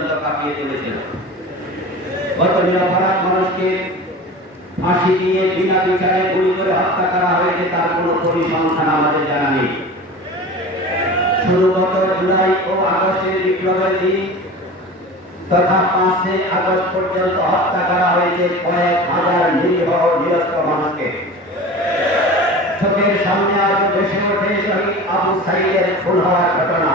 পর্যন্ত কাঁপিয়ে তুলেছিল গত নিরাপরাধ মানুষকে ফাঁসি দিয়ে বিনা বিচারে গুলি করে হত্যা করা হয়েছে তার কোনো পরিসংখ্যান আমাদের জানা নেই। শুধু গত জুলাই ও আগস্টের বিপ্লবের দিন তথা পাঁচই আগস্ট পর্যন্ত হত্যা করা হয়েছে কয়েক হাজার নিরীহ, নিরস্ত্র মানুষকে। চোখের সামনে আজ ভেসে ওঠে শহীদ আবু সাইদের খুন হওয়ার ঘটনা।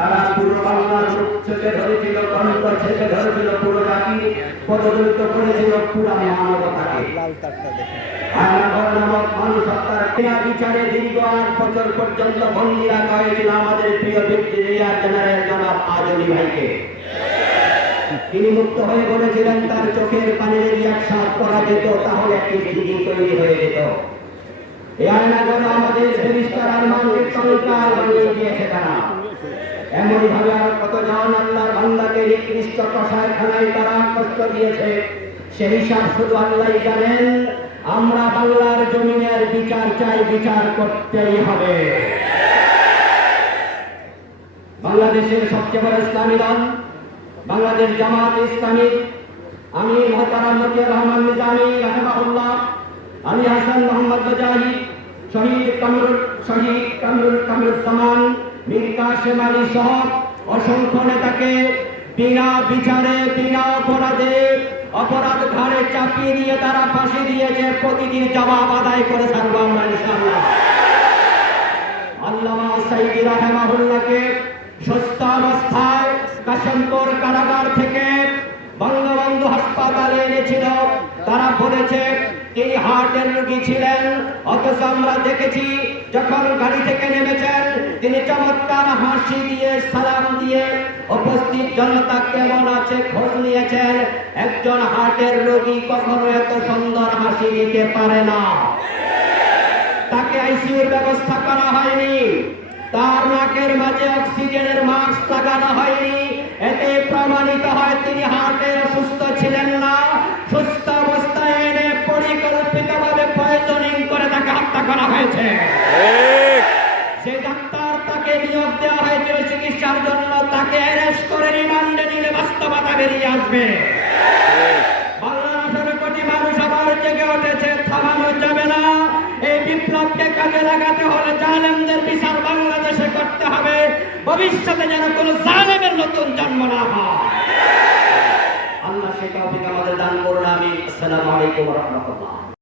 তারা পুরো বাংলার চেপে ধরেছিল কণ্ঠ চেপে ধরেছিল পুরো জাতি পদদলিত করেছিল পুরা মানবতাকে। লাল তারটা দেখেন। আয়নাঘর নামক মানুষ হত্যার ক্রিয়া বিচারে দীর্ঘ আট বছর পর্যন্ত বন্দী রাখা হয়েছিল আমাদের প্রিয় ব্যক্তি রিয়ার জেনারেল জনাব আজলি ভাইকে। তিনি মুক্ত হয়ে বলেছিলেন তার চোখের পানি যদি করা যেত তাহলে একটি তৈরি হয়ে যেত। আমাদের ফেরিস্তার আরমানকে চমৎকার বানিয়ে দিয়েছে তারা। এমনই ভাবে আর কতজন আল্লাহর বান্দাকে নিকৃষ্ট কষায়খানায় তারা কষ্ট দিয়েছে। শুধু আল্লাহ জানেন, আমরা বাংলার জমিনের বিচার চাই, বিচার করতেই হবে। বাংলাদেশের সবচেয়ে বড় ইসলামী দল, বাংলাদেশ জামাত ইসলামী আমি মতিয়া রহমান আমি হাসান মোহাম্মদ মুজাহিদ শহীদ কামরুল শহীদ কামরুল কামরুজ্জামান মীর কাশেম আলী সহ অসংখ্য নেতাকে বিনা বিচারে, বিনা অপরাধে অপরাধ ঘাড়ে চাপিয়ে দিয়ে তারা ফাঁসি দিয়েছে, প্রতিদিন জবাব আদায় করে ছাড়বো আমরা আল্লামা সাইদি সুস্থ অবস্থায় কারাগার থেকে বঙ্গবন্ধু হাসপাতালে এনেছিল। তারা বলেছে, তিনি হার্টের রোগী ছিলেন, অথচ আমরা দেখেছি যখন গাড়ি থেকে নেমেছেন তিনি চমৎকার হাসি দিয়ে সালাম দিয়ে উপস্থিত জনতা কেমন আছে খোঁজ নিয়েছেন? একজন হার্টের রোগী কখনো এত সুন্দর হাসি দিতে পারে না। তাকে আইসিইউর ব্যবস্থা করা হয়নি। তার নাকের মাঝে অক্সিজেনের মাস্ক লাগানো হয়নি। এতে প্রমাণিত হয় তিনি হার্টে অসুস্থ ছিলেন না। সুস্থ অবস্থায় এনে পরিকল্পিতভাবে পয়জনিং করে তাকে হত্যা করা হয়েছে। সেই ডাক্তার তাকে নিয়োগ দেওয়া হয়েছিল চিকিৎসার জন্য, তাকে অ্যারেস্ট করে রিমান্ডে নিলে বাস্তবতা বেরিয়ে আসবে। এই বিপ্লবকে কাজে লাগাতে হলে বাংলাদেশে করতে হবে। ভবিষ্যতে যেন কোনো জালেমের নতুন জন্ম না হয়। আল্লাহ তৌফিক আমাদের দান করুন আমি আসসালামু আলাইকুম রাহমাতুল্লাহ।